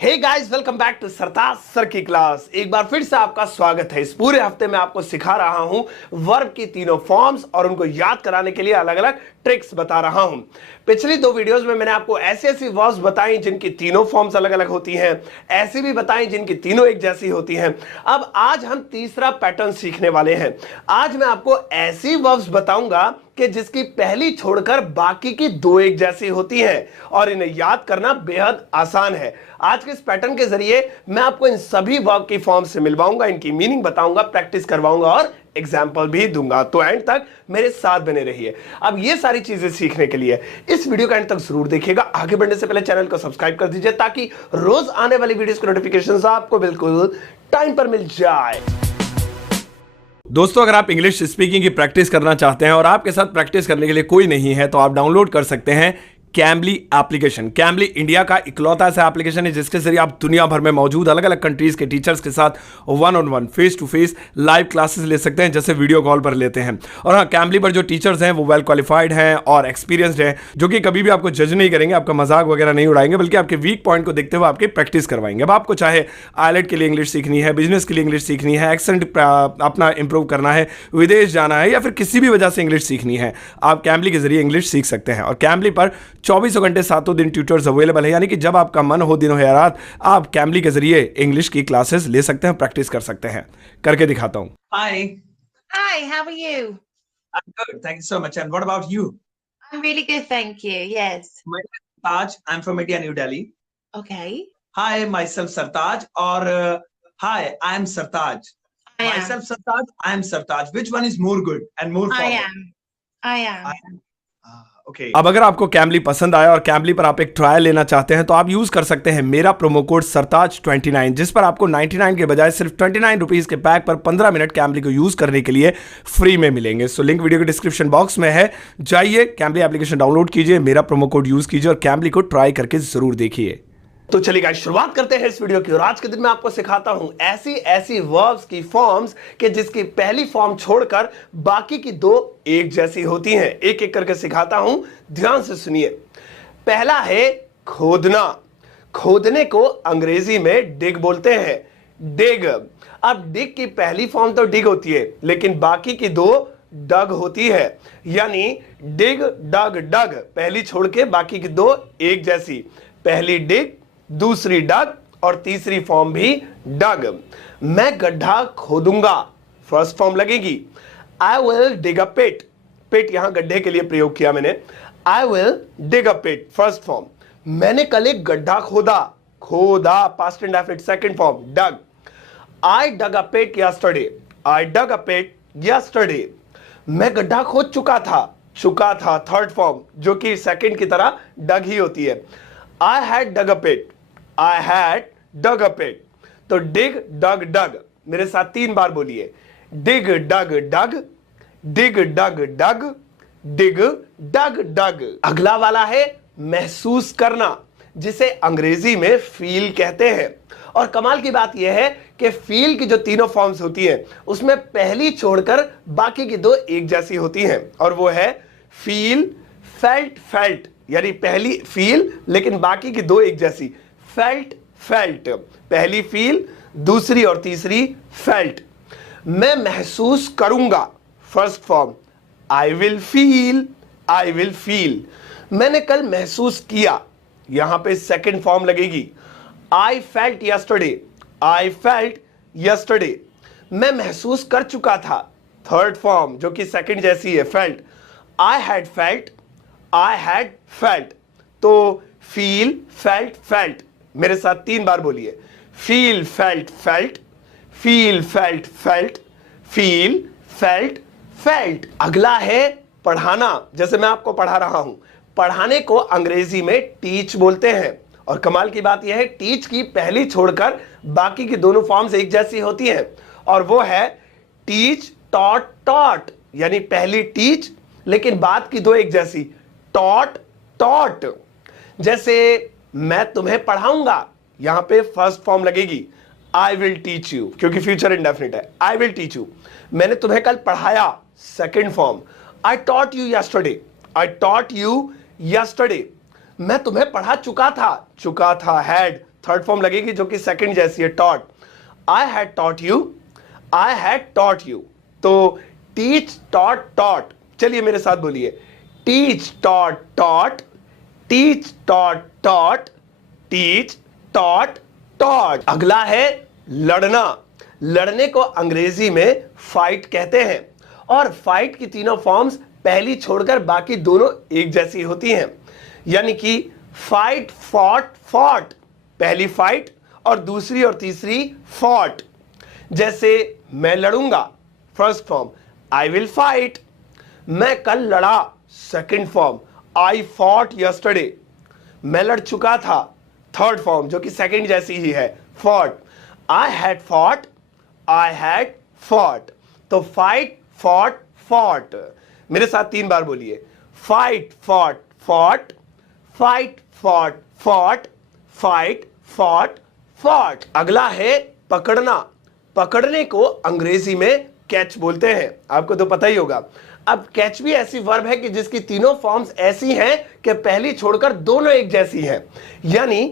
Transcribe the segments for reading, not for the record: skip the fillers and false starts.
Hey guys, welcome back to Sartaj sir की class. एक बार फिर से आपका स्वागत है। इस पूरे हफ्ते में आपको सिखा रहा हूं वर्ब की तीनों फॉर्म्स और उनको याद कराने के लिए अलग अलग ट्रिक्स बता रहा हूं। पिछली दो वीडियोस में मैंने आपको ऐसी ऐसी वर्ब्स बताई जिनकी तीनों फॉर्म्स अलग अलग होती हैं, ऐसी भी बताई जिनकी तीनों एक जैसी होती हैं। अब आज हम तीसरा पैटर्न सीखने वाले हैं। आज मैं आपको ऐसी वर्ब्स बताऊंगा कि जिसकी पहली छोड़कर बाकी की दो एक जैसी होती हैं और इन्हें याद करना बेहद आसान है। आज के इस पैटर्न के जरिए मैं आपको इन सभी वर्ब की फॉर्म से मिलवाऊंगा, इनकी मीनिंग बताऊंगा, प्रैक्टिस करवाऊंगा और एग्जाम्पल भी दूंगा। तो एंड तक मेरे साथ बने रहिए। अब ये सारी चीजें सीखने के लिए इस वीडियो का एंड तक जरूर देखिएगा। आगे बढ़ने से पहले चैनल को सब्सक्राइब कर दीजिए ताकि रोज आने वाली वीडियोस के नोटिफिकेशंस आपको बिल्कुल टाइम पर मिल जाए। दोस्तों, अगर आप इंग्लिश स्पीकिंग की प्रैक्टिस करना चाहते हैं और आपके साथ प्रैक्टिस करने के लिए कोई नहीं है तो आप डाउनलोड कर सकते हैं कैम्बली एप्लीकेशन। कैम्बली इंडिया का इकलौता ऐसा एप्लीकेशन है जिसके जरिए आप दुनिया भर में मौजूद अलग अलग कंट्रीज के टीचर्स के साथ one on one, face to face live classes ले सकते हैं, जैसे वीडियो कॉल पर लेते हैं। और हाँ, कैम्बली पर जो टीचर्स हैं वो वेल क्वालिफाइड हैं और एक्सपीरियंसड हैं, जो कि कभी भी आपको जज नहीं करेंगे, आपका मजाक वगैरह नहीं उड़ाएंगे, बल्कि आपके वीक पॉइंट को देखते हुए आपकी प्रैक्टिस करवाएंगे। अब आपको चाहे आईलेट के लिए इंग्लिश सीखनी है, बिजनेस के लिए इंग्लिश सीखनी है, एक्सेंट अपना इंप्रूव करना है, विदेश जाना है या फिर किसी भी वजह से इंग्लिश सीखनी है, आप कैम्बली के जरिए इंग्लिश सीख सकते हैं। और कैम्बली पर 24 घंटे सातों दिन ट्यूटर्स अवेलेबल है, यानी कि जब आपका मन हो, दिन हो या रात, आप कैम्बली के जरिए इंग्लिश की क्लासेस ले सकते हैं, प्रैक्टिस कर सकते हैं। करके दिखाता हूं। Hi, Hi, how are you? I'm good. Thank you so much. And what about you? I'm really good, thank you. Yes. My name is Sartaj. I'm from India, New Delhi. Okay. Hi, myself Sartaj. Or hi, I'm Sartaj. I am. Myself Sartaj. I'm Sartaj. Which one is more good and more I formal? am. I am. I am. Okay. अब अगर आपको Cambly पसंद आया और Cambly पर आप एक trial लेना चाहते हैं तो आप यूज कर सकते हैं मेरा प्रोमो कोड सरताज 29, जिस पर आपको 99 के बजाय सिर्फ 29 रुपीज के पैक पर 15 मिनट कैम्बली को यूज करने के लिए फ्री में मिलेंगे। सो लिंक वीडियो के डिस्क्रिप्शन बॉक्स में है, जाइए कैम्बली एप्लीकेशन डाउनलोड कीजिए, मेरा प्रोमो कोड यूज कीजिए और कैम्बली को ट्राई करके जरूर देखिए। तो चलिए गाइस, शुरुआत करते हैं इस वीडियो की। और आज के दिन मैं आपको सिखाता हूं ऐसी ऐसी वर्ब्स की फॉर्म्स कि जिसकी पहली फॉर्म छोड़कर बाकी की दो एक जैसी होती हैं। एक एक करके सिखाता हूं, ध्यान से सुनिए। पहला है खोदना। खोदने को अंग्रेजी में डिग बोलते हैं, डिग। अब डिग की पहली फॉर्म तो डिग होती है, लेकिन बाकी की दो डग होती है, यानी डिग डग डग, पहली छोड़ के बाकी की दो एक जैसी। पहली डिग, दूसरी डग और तीसरी फॉर्म भी डग। मैं गड्ढा खोदूंगा, फर्स्ट फॉर्म लगेगी। आई विल डिग अ पिट। पिट यहां गड्ढे के लिए प्रयोग किया मैंने। I will dig a pit, first form. मैंने कल एक गड्ढा खोदा, खोदा past indefinite, second form dug. I dug a pit yesterday. I dug a pit yesterday. मैं गड्ढा खोद चुका था, थर्ड फॉर्म, जो कि सेकंड की तरह डग ही होती है। I had dug a pit. I had dug a pit. तो dig, dug, dug मेरे साथ 3 बार बोलिए। dig, dug, dug, dig, dug, dug, dig, dug, dug। अगला वाला है महसूस करना, जिसे अंग्रेजी में फील कहते हैं। और कमाल की बात यह है कि फील की जो तीनों फॉर्म्स होती हैं उसमें पहली छोड़कर बाकी की दो एक जैसी होती हैं, और वो है फील, फेल्ट, फेल्ट, यानी पहली फील लेकिन बाकी की दो एक जैसी। फेल्ट, फेल्ट, पहली फील, दूसरी और तीसरी फेल्ट। मैं महसूस करूंगा, first form, I will feel, I will feel. मैंने कल महसूस किया, यहां पे सेकंड फॉर्म लगेगी। I felt yesterday, I felt yesterday. मैं महसूस कर चुका था, थर्ड फॉर्म, जो कि सेकंड जैसी है, felt. I had felt, I had felt। तो feel, felt, felt मेरे साथ 3 बार बोलिए। feel, felt, felt, feel, felt, felt, feel, felt, felt। अगला है पढ़ाना, जैसे मैं आपको पढ़ा रहा हूं। पढ़ाने को अंग्रेजी में टीच बोलते हैं, और कमाल की बात यह है टीच की पहली छोड़कर बाकी की दोनों फॉर्म्स एक जैसी होती हैं, और वो है टीच, टॉट, टॉट, यानी पहली टीच लेकिन बाद की दो एक जैसी, टॉट, टॉट। जैसे मैं तुम्हें पढ़ाऊंगा, यहां पे फर्स्ट फॉर्म लगेगी, आई विल टीच यू, क्योंकि फ्यूचर इंडेफिनिट है। I will teach you. मैंने तुम्हें कल पढ़ाया, second form. I taught you yesterday, I taught you yesterday. मैं तुम्हें पढ़ा चुका था, हैड, थर्ड फॉर्म लगेगी जो कि सेकंड जैसी है, taught. I had taught you, I had taught you. तो टीच, टॉट, टॉट। चलिए मेरे साथ बोलिए, teach, taught, taught, teach, taught, taught, teach, taught, taught. अगला है लड़ना। लड़ने को अंग्रेजी में फाइट कहते हैं और फाइट की तीनों फॉर्म्स पहली छोड़कर बाकी दोनों एक जैसी होती हैं। यानी कि फाइट, फॉट, फॉट, पहली फाइट और दूसरी और तीसरी फॉट। जैसे मैं लड़ूंगा, first form I will fight. मैं कल लड़ा, second form I fought yesterday. मैं लड़ चुका था, थर्ड फॉर्म जो कि सेकंड जैसी ही है, fought. I had fought, I had fought. तो फाइट, फॉट, फॉट। मेरे साथ 3 बार बोलिए, fight, fought, fought, fight, fought, fought, fight, fought, fought. अगला है पकड़ना। पकड़ने को अंग्रेजी में कैच बोलते हैं, आपको तो पता ही होगा। अब कैच भी ऐसी वर्ब है कि जिसकी तीनों फॉर्म्स ऐसी हैं कि पहली छोड़कर दोनों एक जैसी हैं। यानी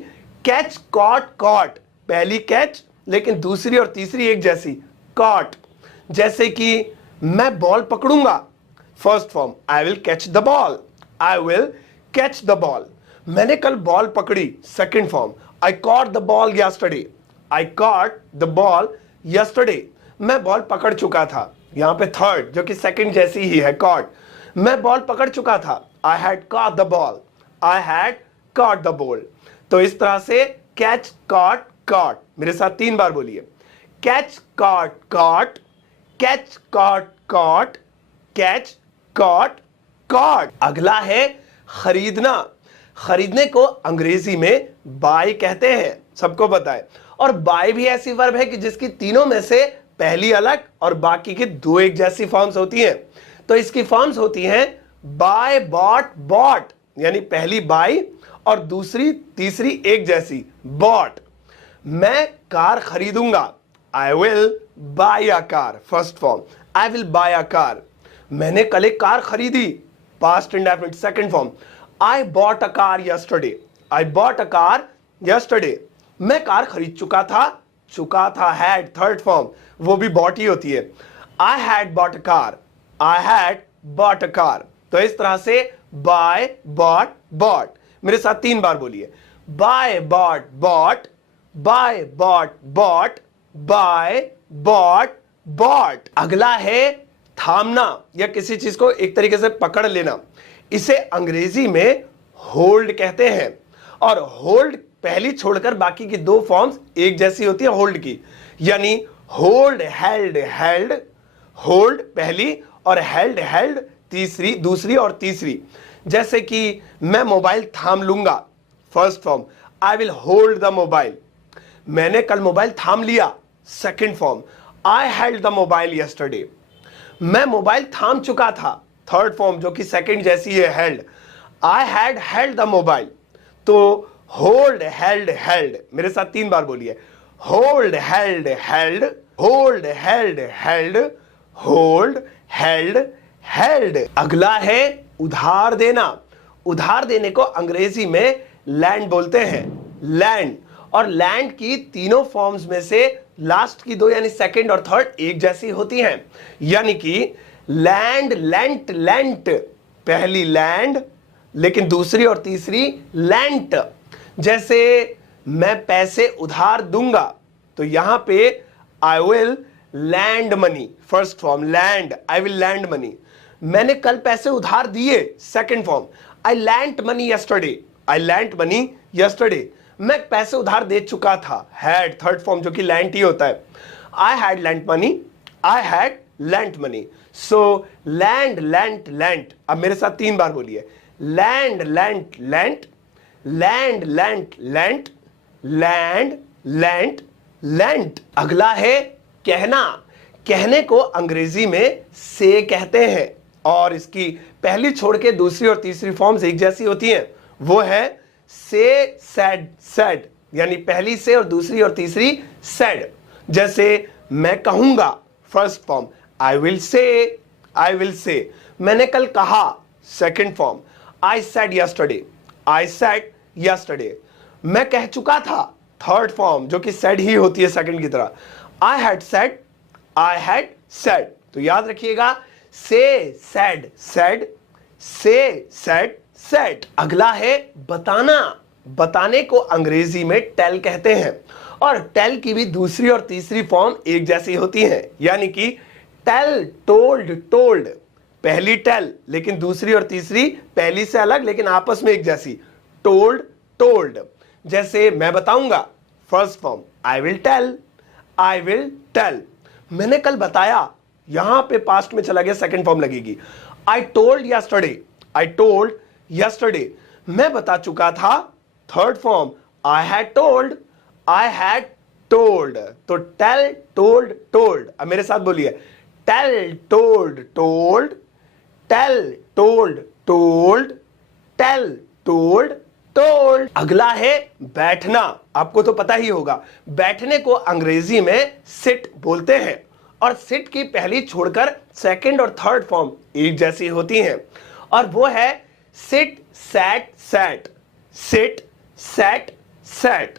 कैच, कॉट, कॉट, पहली कैच लेकिन दूसरी और तीसरी एक जैसी, कॉट। जैसे कि मैं बॉल पकड़ूंगा, first form I will catch the ball, I will catch the ball. मैंने कल बॉल पकड़ी, second form I caught the ball yesterday, I caught the ball yesterday. मैं बॉल पकड़ चुका था, यहां पे थर्ड जो कि सेकंड जैसी ही है, कॉट। मैं बॉल पकड़ चुका था, I had cot the ball, I had cot the ball. तो इस तरह से कैच, कॉट, कॉट। मेरे साथ 3 बार बोलिए, catch, caught, caught, catch, caught, caught, catch, caught, caught. अगला है खरीदना। खरीदने को अंग्रेजी में बाय कहते हैं, सबको पता है। और बाय भी ऐसी वर्ब है कि जिसकी तीनों में से पहली अलग और बाकी की 2 एक जैसी फॉर्म्स होती हैं। तो इसकी फॉर्म्स होती हैं बाय, बॉट, बॉट, यानी पहली बाय और दूसरी तीसरी एक जैसी, बॉट। मैं कार खरीदूंगा, I will buy a car, first form I will buy a car. मैंने कल एक कार खरीदी, past indefinite, second form I bought a car yesterday, I bought a car yesterday. मैं कार खरीद चुका था, हैड, थर्ड फॉर्म वो भी बॉट ही होती है, I had bought a car, I had bought a car. तो इस तरह से बाय, बॉट, बॉट। मेरे साथ 3 बार बोलिए, buy, bought, bought, buy, bought, bought, buy, bought, bought. अगला है थामना या किसी चीज को एक तरीके से पकड़ लेना। इसे अंग्रेजी में होल्ड कहते हैं और होल्ड पहली छोड़कर बाकी की 2 फॉर्म्स एक जैसी होती है होल्ड की। यानी होल्ड, हेल्ड, हेल्ड, होल्ड पहली और हेल्ड, हेल्ड तीसरी, दूसरी और तीसरी। जैसे कि मैं मोबाइल थाम लूंगा, first form I will hold the mobile. मैंने कल मोबाइल थाम लिया, second form I held the mobile yesterday. मैं मोबाइल थाम चुका था, थर्ड फॉर्म जो कि सेकंड जैसी है, held, I had held the mobile. तो होल्ड, हेल्ड, हेल्ड। मेरे साथ 3 बार बोलिए, hold, held, held, hold, held, held, hold, held, held. अगला है उधार देना। उधार देने को अंग्रेजी में लैंड बोलते हैं, लैंड। और लैंड की तीनों फॉर्म्स में से लास्ट की 2 यानी सेकंड और थर्ड एक जैसी होती हैं। यानी कि लैंड, लेंट, लेंट, पहली लैंड लेकिन दूसरी और तीसरी लेंट। जैसे मैं पैसे उधार दूंगा, तो यहां पे I will land money, first form land, I will land money. मैंने कल पैसे उधार दिए, सेकंड फॉर्म आई लैंड मनी यस्टरडे, आई लैंड मनी यस्टरडे। मैं पैसे उधार दे चुका था, हैड, थर्ड फॉर्म जो कि लैंड ही होता है, I had land money, I had land money. So land, land, land. अब मेरे साथ 3 बार बोलिए, land, land, land, land, land, land, land, land, land. अगला है कहना। कहने को अंग्रेजी में से कहते हैं और इसकी पहली छोड़ के दूसरी और तीसरी फॉर्म्स एक जैसी होती हैं। वो है से, सेड, सेड, यानी पहली से और दूसरी और तीसरी सेड। जैसे मैं कहूंगा, first form I will say, I will say. मैंने कल कहा, second form I said yesterday, I said yesterday. मैं कह चुका था, थर्ड फॉर्म जो कि सेड ही होती है सेकंड की तरह, I had said, I had said. तो याद रखिएगा, से, सेड, सेड, से, सेड, सेड। अगला है बताना। बताने को अंग्रेजी में टेल कहते हैं, और टेल की भी दूसरी और तीसरी फॉर्म एक जैसी होती है, यानी कि टेल, टोल्ड, टोल्ड। पहली टेल लेकिन दूसरी और तीसरी पहली से अलग लेकिन आपस में एक जैसी, टोल्ड, टोल्ड। जैसे मैं बताऊंगा, first form I will tell, I will tell. मैंने कल बताया, यहां पे पास्ट में चला गया, सेकंड फॉर्म लगेगी। I told yesterday, I told yesterday. मैं बता चुका था, third form I had told, I had told. तो टेल, टोल्ड, टोल्ड। अब मेरे साथ बोलिए, tell, told, told, tell, told, told, tell, told, told. अगला है बैठना। आपको तो पता ही होगा, बैठने को अंग्रेजी में सिट बोलते हैं, और सिट की पहली छोड़कर सेकंड और थर्ड फॉर्म एक जैसी होती हैं, और वो है sit, sat, sat. Sit, sat, sat,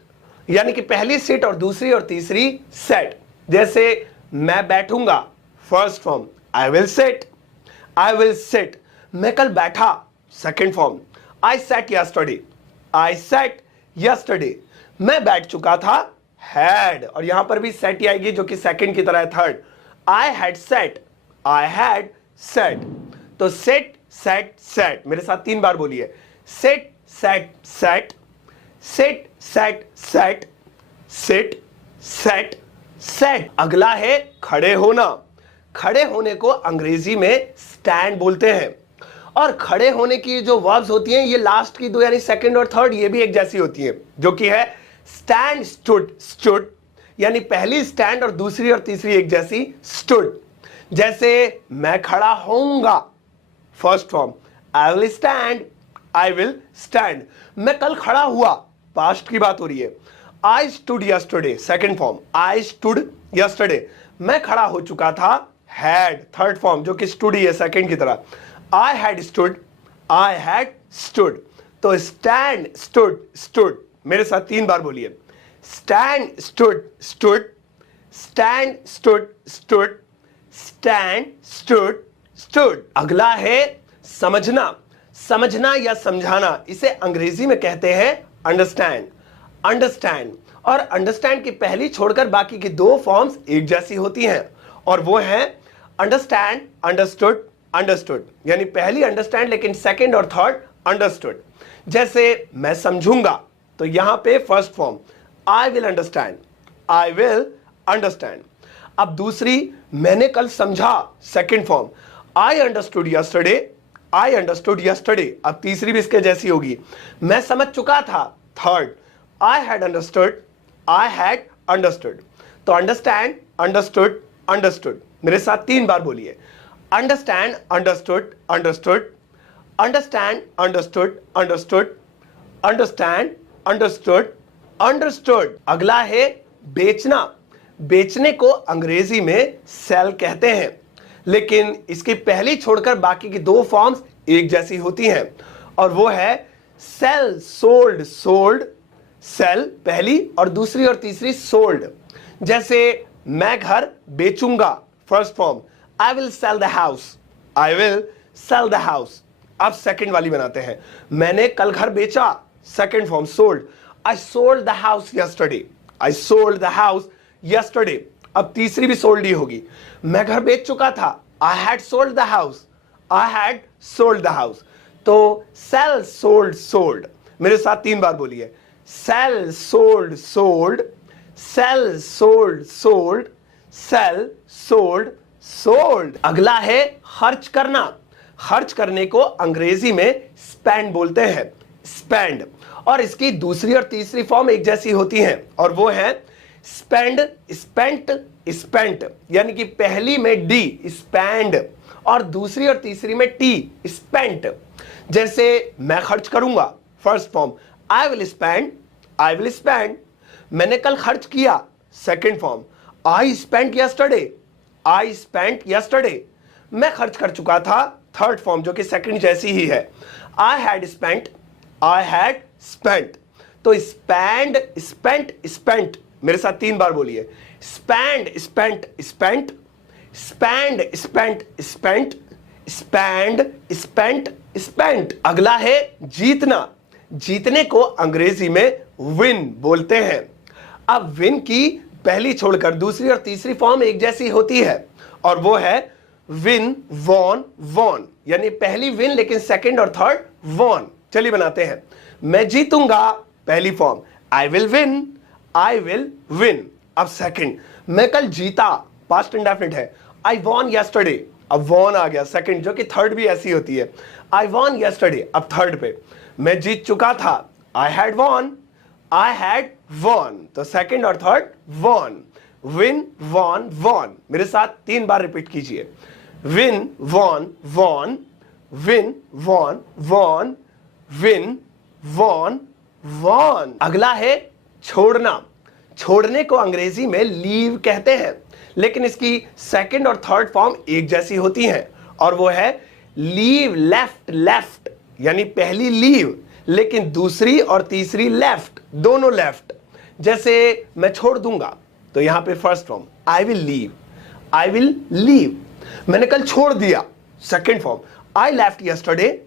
यानी कि पहली सिट और दूसरी और तीसरी सेट। जैसे मैं बैठूंगा, first form I will sit, I will sit. मैं कल बैठा, second form I sat yesterday, I sat yesterday. मैं बैठ चुका था, हैड, और यहां पर भी सेट ही आएगी जो कि सेकंड की तरह है, third. I had sat, I had sat. तो सिट, सेट, सेट। मेरे साथ 3 बार बोलिए, sit, sat, sat, sit, sat, sat, sit, sat, sat. अगला है खड़े होना। खड़े होने को अंग्रेजी में स्टैंड बोलते हैं, और खड़े होने की जो वर्ब्स होती हैं, ये लास्ट की 2 यानी सेकंड और थर्ड ये भी एक जैसी होती है, जो कि है स्टैंड, स्टूड, स्टूड। यानी पहली स्टैंड और दूसरी और तीसरी एक जैसी, स्टूड। जैसे मैं खड़ा होऊंगा, first form I will stand, I will stand. मैं कल खड़ा हुआ, पास्ट की बात हो रही है, I stood yesterday, second form I stood yesterday. मैं खड़ा हो चुका था, हैड, थर्ड फॉर्म जो कि स्टूड ही है सेकंड की तरह, I had stood, I had stood. तो स्टैंड, स्टूड, स्टूड। मेरे साथ 3 बार बोलिए, stand, stood, stood, stand, stood, stood, stand, stood, stood. अगला है समझना। समझना या समझाना, इसे अंग्रेजी में कहते हैं अंडरस्टैंड, अंडरस्टैंड। और अंडरस्टैंड की पहली छोड़कर बाकी की 2 फॉर्म्स एक जैसी होती हैं, और वो है अंडरस्टैंड, अंडरस्टूड, अंडरस्टूड। यानी पहली अंडरस्टैंड लेकिन सेकंड और थर्ड अंडरस्टूड। जैसे मैं समझूंगा, तो यहां पे first form I will understand, I will understand. अब दूसरी, मैंने कल समझा, second form I understood yesterday, I understood yesterday. अब तीसरी भी इसके जैसी होगी, मैं समझ चुका था, third I had understood, I had understood. तो अंडरस्टैंड, अंडरस्टूड, अंडरस्टूड। मेरे साथ 3 बार बोलिए, understand, understood, understood, understand, understood, understood, understand, understood, understood. अगला है बेचना। बेचने को अंग्रेजी में सेल कहते हैं, लेकिन इसकी पहली छोड़कर बाकी की 2 फॉर्म्स एक जैसी होती हैं, और वो है सेल, सोल्ड, सोल्ड। सेल पहली और दूसरी और तीसरी सोल्ड। जैसे मैं घर बेचूंगा, first form I will sell the house, I will sell the house. अब सेकंड वाली बनाते हैं, मैंने कल घर बेचा, second form sold, I sold the house yesterday, I sold the house yesterday. अब तीसरी भी सोल्ड ही होगी, मैं घर बेच चुका था, I had sold the house, I had sold the house. तो सेल, सोल्ड, सोल्ड। मेरे साथ 3 बार बोलिए, sell, sold, sold, sell, sold, sold, sell, sold, sold. अगला है खर्च करना। खर्च करने को अंग्रेजी में स्पेंड बोलते हैं, स्पेंड। और इसकी दूसरी और तीसरी फॉर्म एक जैसी होती हैं, और वो है स्पेंड, स्पेंट, स्पेंट। यानी कि पहली में डी, स्पेंड, और दूसरी और तीसरी में टी, स्पेंट। जैसे मैं खर्च करूंगा, first form I will spend, I will spend. मैंने कल खर्च किया, second form I spent yesterday, I spent yesterday. मैं खर्च कर चुका था, थर्ड फॉर्म जो कि सेकंड जैसी ही है, I had spent, I had spent. तो स्पेंड, स्पेंट, स्पेंट, मेरे साथ 3 बार बोलिए। Spend, spent, spent, spend, spent, spent, spend, spent, spent. अगला है जीतना। जीतने को अंग्रेजी में विन बोलते हैं। अब विन की पहली छोड़कर दूसरी और तीसरी फॉर्म एक जैसी होती है और वो है विन, वॉन, वॉन, यानी पहली विन लेकिन सेकंड और थर्ड वॉन। चलिए बनाते हैं। मैं जीतूंगा, पहली फॉर्म, I will win, I will win. अब सेकंड, मैं कल जीता, पास्ट इंडेफिनिट है, आई वॉन यस्टरडे, अब वॉन आ गया सेकंड, जो कि थर्ड भी ऐसी होती है, आई वॉन यस्टरडे। अब थर्ड पे, मैं जीत चुका था, I had won, I had won, तो सेकंड और third won. Win, won, won, मेरे साथ 3 बार रिपीट कीजिए। Win, won, won, win, won, won, win, won, won. अगला है छोड़ना। छोड़ने को अंग्रेजी में लीव कहते हैं, लेकिन इसकी सेकंड और थर्ड फॉर्म एक जैसी होती हैं और वो है लीव, लेफ्ट, लेफ्ट, यानी पहली लीव लेकिन दूसरी और तीसरी लेफ्ट, दोनों लेफ्ट। जैसे मैं छोड़ दूंगा तो यहां पे first form I will leave, I will leave. मैंने कल छोड़ दिया, second form I left yesterday,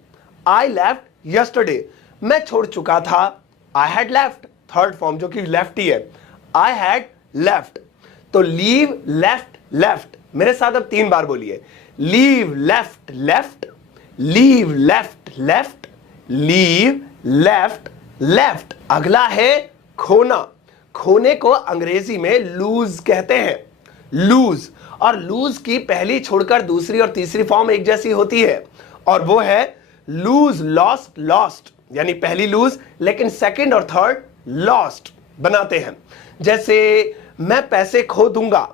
I left yesterday. मैं छोड़ चुका था, I had left, third form जो कि लेफ्ट ही है, आई हैड लेफ्ट। तो लीव, लेफ्ट, लेफ्ट, मेरे साथ अब 3 बार बोलिए। Leave, left, left, leave, left, left, leave, left, left. अगला है खोना। खोने को अंग्रेजी में लूज कहते हैं, लूज। और लूज की पहली छोड़कर दूसरी और तीसरी फॉर्म एक जैसी होती है और वो है लूज, लॉस्ट, लॉस्ट, यानी पहली लूज लेकिन सेकंड और थर्ड लॉस्ट बनाते हैं। जैसे मैं पैसे खो दूंगा,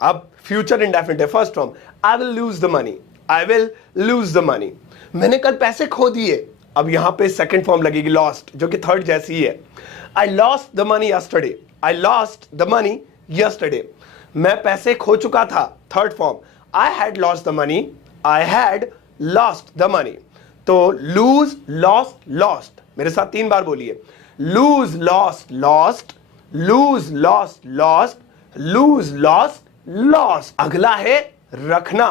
अब फ्यूचर इंडेफिनिट है, first form I will lose the money, I will lose the money. मैंने कल पैसे खो दिए, अब यहां पे सेकंड फॉर्म लगेगी लॉस्ट, जो कि थर्ड जैसी ही है। I lost the money yesterday, I lost the money yesterday. मैं पैसे खो चुका था, third form I had lost the money, I had lost the money. तो लूज, लॉस्ट, लॉस्ट, मेरे साथ 3 बार बोलिए। Lose, lost, lost, lose, lost, lost, lose, lost, lost. अगला है रखना।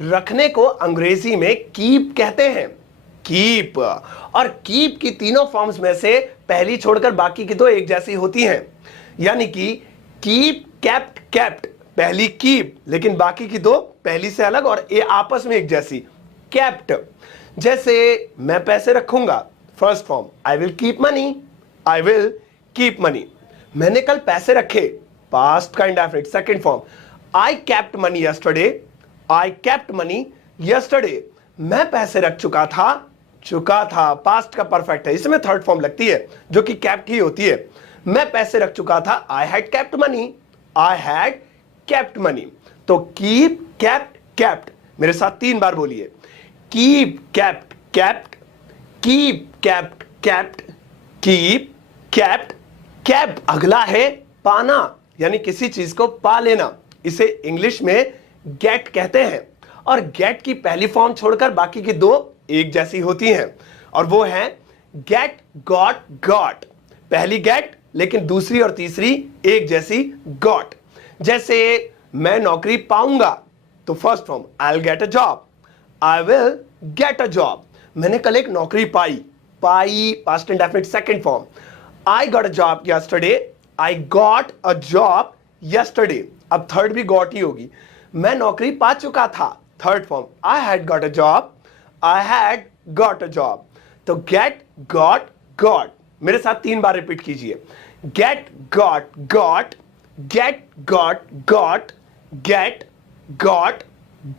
रखने को अंग्रेजी में कीप कहते हैं, कीप। और कीप की तीनों फॉर्म्स में से पहली छोड़कर बाकी की दो एक जैसी होती हैं, यानी कि कीप, केप्ट, केप्ट, पहली कीप लेकिन बाकी की दो पहली से अलग और ये आपस में एक जैसी, केप्ट। जैसे मैं पैसे रखूंगा, first form I will keep money, I will keep money. मैंने कल पैसे रखे, पास्ट का indefinite, second form I kept money yesterday, I kept money yesterday. मैं पैसे रख चुका था, पास्ट का परफेक्ट है, इसमें थर्ड फॉर्म लगती है जो कि केप्ट ही होती है। मैं पैसे रख चुका था, I had kept money, I had kept money. तो कीप, केप्ट, केप्ट, मेरे साथ 3 बार बोलिए। Keep, kept, kept, keep, kept, kept, keep, kept, kept. अगला है पाना, यानी किसी चीज को पा लेना, इसे इंग्लिश में गेट कहते हैं और गेट की पहली फॉर्म छोड़कर बाकी की दो एक जैसी होती हैं और वो है गेट, गॉट, गॉट। पहली गेट लेकिन दूसरी और तीसरी एक जैसी, गॉट। जैसे मैं नौकरी पाऊंगा तो first form I will get a job, I will get a job. मैंने कल एक नौकरी पाई, past indefinite, second form I got a job yesterday, I got a job yesterday. अब थर्ड भी गॉट ही होगी। मैं नौकरी पा चुका था, third form I had got a job, I had got a job. तो गेट, गॉट, गॉट, मेरे साथ 3 बार रिपीट कीजिए। Get, got, got, get, got, got, get, got,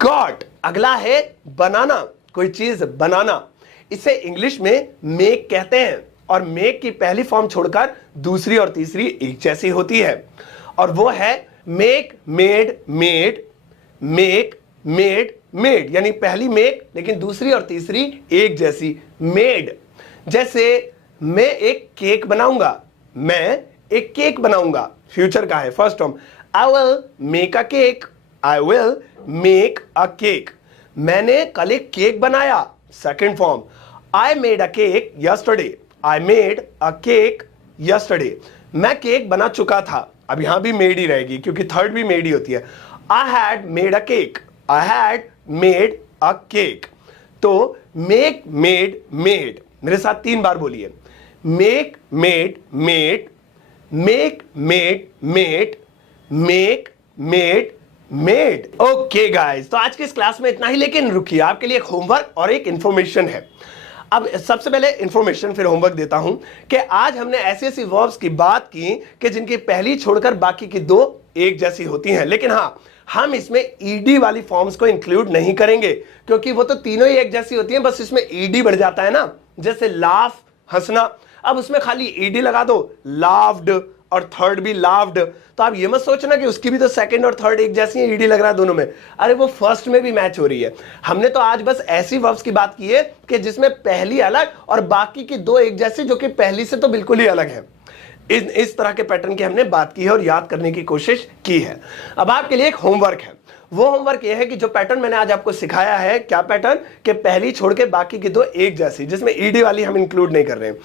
got. अगला है बनाना, कोई चीज बनाना, इसे इंग्लिश में मेक कहते हैं और मेक की पहली फॉर्म छोड़कर दूसरी और तीसरी एक जैसी होती है और वो है make, made, made, make, made, made, यानी पहली मेक लेकिन दूसरी और तीसरी एक जैसी, मेड। जैसे मैं एक केक बनाऊंगा, मैं एक केक बनाऊंगा, फ्यूचर का है, first form I will make a cake, I will make a cake. मैंने कल एक केक बनाया, second form I made a cake yesterday, I made a cake yesterday. मैं केक बना चुका था, अब यहां भी मेड ही रहेगी क्योंकि थर्ड भी मेड ही होती है। I had made a cake, I had made a cake. तो मेक, मेड, मेड, मेरे साथ 3 बार बोलिए। Make, made, made, make, made, made, make, made, made. Okay guys, तो आज की इस क्लास में इतना ही, लेकिन रुकिए, आपके लिए एक होमवर्क और एक इंफॉर्मेशन है। अब सबसे पहले इंफॉर्मेशन फिर होमवर्क देता हूं कि आज हमने ऐसी ऐसी वर्ब्स की बात की कि जिनकी पहली छोड़कर बाकी की 2 एक जैसी होती हैं, लेकिन हां, हम इसमें ईडी वाली फॉर्म्स को इंक्लूड नहीं करेंगे क्योंकि वो तो तीनों ही एक जैसी होती हैं, बस इसमें ईडी बढ़ जाता है ना, जैसे लाफ, हंसना। अब उसमें खाली ईडी लगा दो, लाफ्ड, और थर्ड भी लाफ्ड, तो आप ये मत सोचना कि उसकी भी तो सेकंड और थर्ड एक जैसी है, ईडी लग रहा है दोनों में। अरे वो फर्स्ट में भी मैच हो रही है। हमने तो आज बस ऐसी वर्ब्स की बात की है कि जिसमें पहली अलग और बाकी की 2 एक जैसी, जो कि पहली से तो बिल्कुल ही अलग है। इस तरह के पैटर्न की हमने बात की है और याद करने की कोशिश की है। अब आपके लिए एक होमवर्क है। वो होमवर्क ये है कि जो पैटर्न मैंने आज आपको सिखाया है, क्या पैटर्न, कि पहली छोड़ के बाकी की 2 एक जैसी, जिसमें ईडी वाली हम इंक्लूड नहीं कर रहे हैं।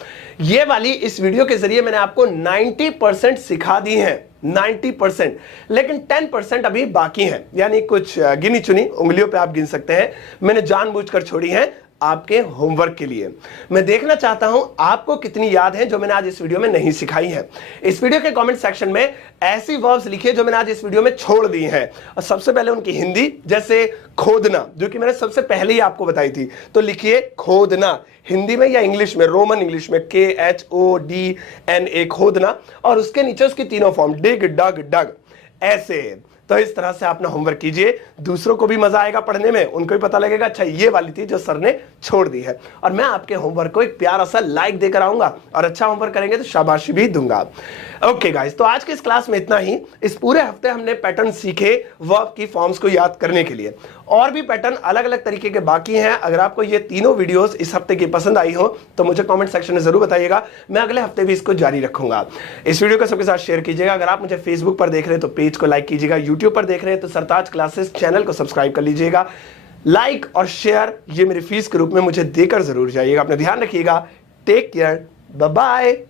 ये वाली इस वीडियो के जरिए मैंने आपको 90% सिखा दी है, 90%, लेकिन 10% अभी बाकी है, यानी कुछ गिनी चुनी उंगलियों पे आप गिन सकते हैं, मैंने जानबूझकर छोड़ी है आपके होमवर्क के लिए। मैं देखना चाहता हूं आपको कितनी याद है जो मैंने आज इस वीडियो में नहीं सिखाई है। इस वीडियो के कमेंट सेक्शन में ऐसी वर्ब्स लिखिए जो मैंने आज इस वीडियो में छोड़ दी हैं, और सबसे पहले उनकी हिंदी, जैसे खोदना, जो कि मैंने सबसे पहले ही आपको बताई थी, तो लिखिए खोदना, हिंदी में या इंग्लिश में, रोमन इंग्लिश में, KHODNA, खोदना, और उसके नीचे उसकी तीनों फॉर्म, डिग, डग, डग, ऐसे। तो इस तरह से अपना होमवर्क कीजिए, दूसरों को भी मजा आएगा पढ़ने में, उनको भी पता लगेगा अच्छा ये वाली थी जो सर ने छोड़ दी है। और मैं आपके होमवर्क को एक प्यारा सा लाइक देकर आऊंगा, और अच्छा होमवर्क करेंगे तो शाबाशी भी दूंगा। ओके गाइस, तो आज के इस क्लास में इतना ही। इस पूरे हफ्ते हमने पैटर्न सीखे वर्ब की फॉर्म्स को याद करने के लिए। और भी पैटर्न अलग अलग तरीके के बाकी हैं। अगर आपको ये तीनों वीडियोस इस हफ्ते की पसंद आई हो तो मुझे कमेंट सेक्शन में जरूर बताइएगा, मैं अगले हफ्ते भी इसको जारी रखूंगा। इस वीडियो को सबके साथ शेयर कीजिएगा। अगर आप मुझे फेसबुक पर देख रहे हैं तो पेज को लाइक कीजिएगा, यूट्यूब पर देख रहे हैं तो सरताज क्लासेस चैनल को सब्सक्राइब कर लीजिएगा। लाइक और शेयर ये मेरी फीस के रूप में मुझे देकर जरूर जाइएगा। अपना ध्यान रखिएगा। Take care, bye bye.